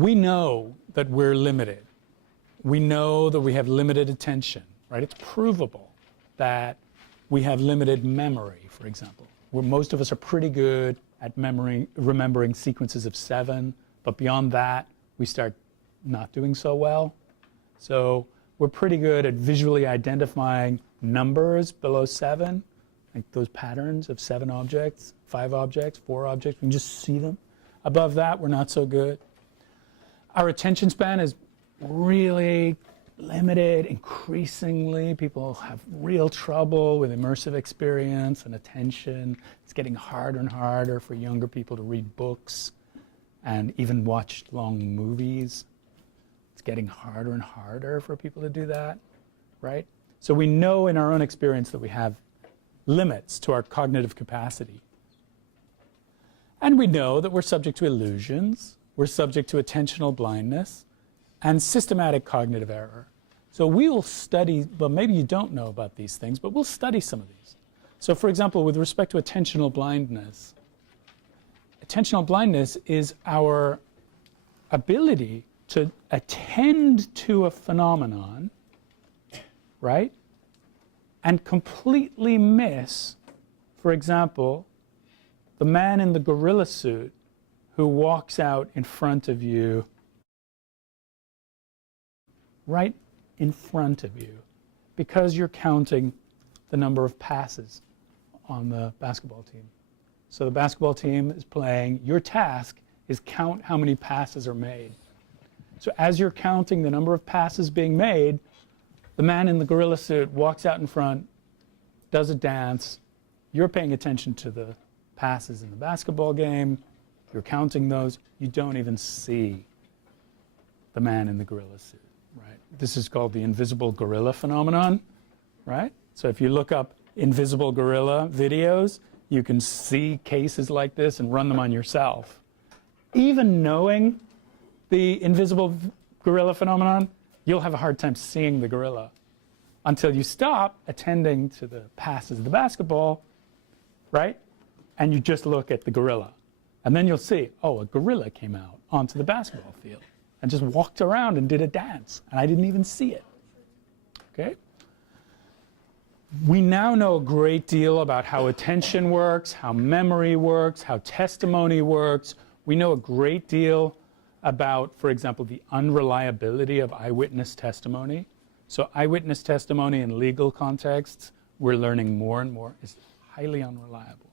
we know that we're limited. We know that we have limited attention, right? It's provable that we have limited memory, for example, where most of us are pretty good at remembering sequences of 7, but beyond that, we start not doing so well. So we're pretty good at visually identifying numbers below 7, like those patterns of 7 objects, 5 objects, 4 objects. We can just see them. Above that, we're not so good. Our attention span is really limited. Increasingly, people have real trouble with immersive experience and attention. It's getting harder and harder for younger people to read books and even watch long movies. It's getting harder and harder for people to do that, right? So we know in our own experience that we have limits to our cognitive capacity. And we know that we're subject to illusions, we're subject to attentional blindness, and systematic cognitive error. So we will study, well, maybe you don't know about these things, but we'll study some of these. So for example, with respect to attentional blindness is our ability to attend to a phenomenon, right, and completely miss, for example, the man in the gorilla suit who walks out in front of you, right in front of you, because you're counting the number of passes on the basketball team. So the basketball team is playing. Your task is count how many passes are made. So as you're counting the number of passes being made, the man in the gorilla suit walks out in front, does a dance. You're paying attention to the passes in the basketball game. You're counting those. You don't even see the man in the gorilla suit, right? This is called the invisible gorilla phenomenon, right? So if you look up invisible gorilla videos, you can see cases like this and run them on yourself. Even knowing the invisible gorilla phenomenon, you'll have a hard time seeing the gorilla until you stop attending to the passes of the basketball, right? And you just look at the gorilla. And then you'll see, oh, a gorilla came out onto the basketball field and just walked around and did a dance, and I didn't even see it, okay? We now know a great deal about how attention works, how memory works, how testimony works. We know a great deal about, for example, the unreliability of eyewitness testimony. So eyewitness testimony in legal contexts, we're learning more and more, is highly unreliable.